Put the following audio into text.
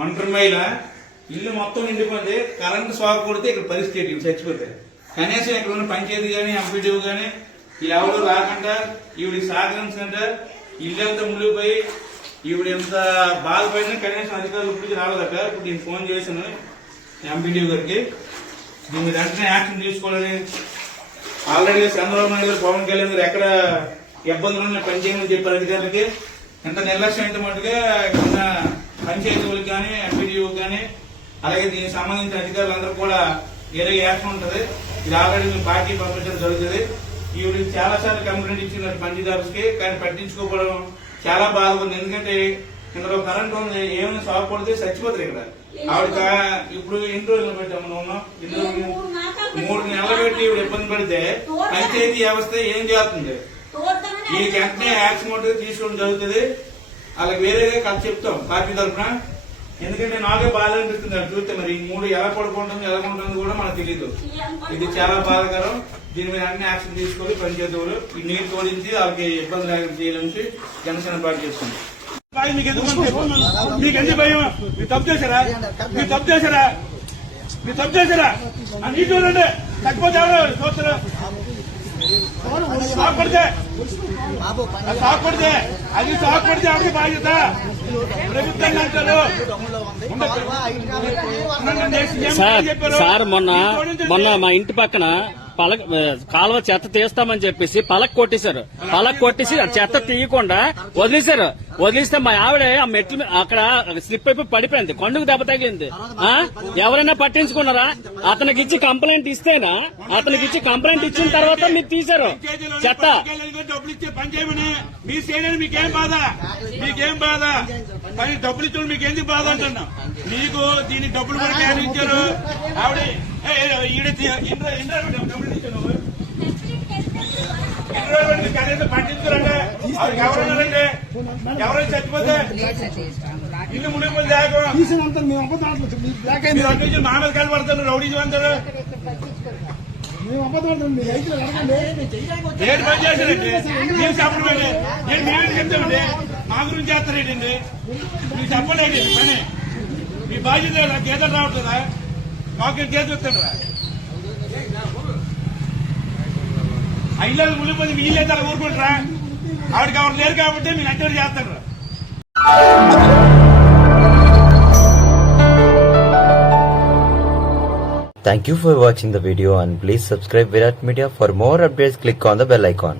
ఒంటరి మహిళ ఇల్లు మొత్తం నిండిపోతే కరెంటు షాక్ కొడితే ఇక్కడ పరిస్థితి చచ్చిపోతాయి కనీసం ఇక్కడ ఉన్న పంచాయతీ కానీ ఎంపీడీఓ కానీ ఎవరు రాకుండా ఈవిడికి సహకరించకుండా ఇల్లు అంతా మునిగిపోయి ఈవిడ ఎంత బాధపడినా కనీసం అధికారులు ఇప్పటికి రాలేదట ఇప్పుడు నేను ఫోన్ చేశాను ఎంపీడీఓ గారికి. దీని మీద వెంటనే యాక్షన్ తీసుకోవాలని. ఆల్రెడీ చంద్రబాబు నాయుడు గారు పవన్ కళ్యాణ్ గారు ఎక్కడ ఇబ్బందులు ఉన్నాయి పనిచేయమని చెప్పారు అధికారులకి. ఎంత నిర్లక్ష్యం అంటే మటుగా ఇక్కడ పంచాయతీలకు కానీ ఎంపీడీఓ కానీ అలాగే దీనికి సంబంధించిన అధికారులందరూ కూడా ఏదో యాక్షన్ ఉంటుంది. ఇది ఆల్రెడీ మీ పార్టీ పంపించడం జరుగుతుంది. ఈవిడ చాలా సార్లు కంప్లైంట్ ఇచ్చిన పంచదార్స్కి కానీ పట్టించుకోకపోవడం చాలా బాధపడింది ఎందుకంటే ఇందులో కరెంట్ ఉంది ఏమైనా షాక్ పడితే చచ్చిపోతారు ఇక్కడ. ఆవిడ ఇప్పుడు ఎన్ని రోజులు పెట్టాము నువ్వు మూడు నెలలు పెట్టి ఈవిడ ఇబ్బంది పడితే పంచాయతీ వ్యవస్థ ఏం చేస్తుంది? ఈ వెంటనే యాక్షన్ ఉంటుంది తీసుకోవడం జరుగుతుంది. అలాగే వేరేగా కథ చెప్తాం. పార్టీ తరఫున ఎందుకంటే నాకే బాధ అనిపిస్తుంది అది చూస్తే మరి ఈ మూడు ఎలా పడుకుంటుంది ఎలా ఉంటుంది కూడా మనకు తెలియదు ఇది చాలా బాధాకరం. దీని మీద అన్ని యాక్షన్ తీసుకొని పనిచేసేవాళ్ళు ఈ నీరు తోడించి వాళ్ళకి ఇబ్బంది లేకుండా చేయాలని జనసేన పార్టీ చేస్తుంది. మీకు ఎందుకు మీకు ఎందుకు భయం? మీరు తప్పు చేశారా? మీరు తప్పు చేశారా? మీరు తప్పు చేశారా? ఆ నీటి చూడండి తగ్గిపోతే ఎవరు? చూస్తారు. అది బాధ్యత? ప్రభుత్వం అంటారు. సార్? సార్ మొన్న. మొన్న మా ఇంటి పక్కన పలక కాలువ చెత్త తీస్తామని చెప్పేసి పలక కొట్టేశారు. పలక కొట్టేసి చెత్త తీయకుండా వదిలేశారు. వదిలిస్తే మా ఆవిడ ఆ మెట్లు అక్కడ స్లిప్ అయిపోయి పడిపోయింది. కొండకు దెబ్బ తగిలింది. ఆ? ఎవరైనా పట్టించుకున్నారా? అతనికి ఇచ్చి కంప్లైంట్ ఇస్తేనా? అతనికి ఇచ్చి కంప్లైంట్ ఇచ్చిన తర్వాత మీరు తీశారు. చెత్త. డబ్బులు ఇచ్చే పని చేయమని మీకేం బాధ? మీకేం బాధ? కానీ డబ్బులు ఇచ్చిన మీకు ఎందుకు బాధ అంటున్నా మీకు దీని డబ్బులు కూడా ఇచ్చారు. ఆవిడ ఏ, ఏ, ఈడ తీ- ఇంద్ర ఇంద్ర డబ్బులు ఇచ్చాను ఇంద్ర పెట్టి కనీసం పట్టించుకోరండి ఆవిడకి ఎవరున్నారండి ఎవరైనా చచ్చిపోతే ఇల్లు మునిగిపోతే దాకా తీసినంత మేము అబద్ధం ఆడలేదు మీకు బ్లాక్ అయింది మీరు అటు నుంచి మా మీద కలపడతారు రౌడీజం అంటారు ఏడు పని నేను మేము చెప్తామండి. మా గురించి చేస్తారేంటండి మీరు చెప్పలేదు పని. మీ బాధ్యత లేదా గీతలు రావట్లేదా? మాకు గీత చెప్తాడు ఆ ఇల్లు మునిగిపోయి మీ ఇల్లు అయితే అలా ఊరుకుంటారా? ఆవిడకి ఎవరు లేరు కాబట్టి మీరు అట్టడి చేస్తారు Thank you for watching the video and please subscribe Virat Media for more updates click on the bell icon.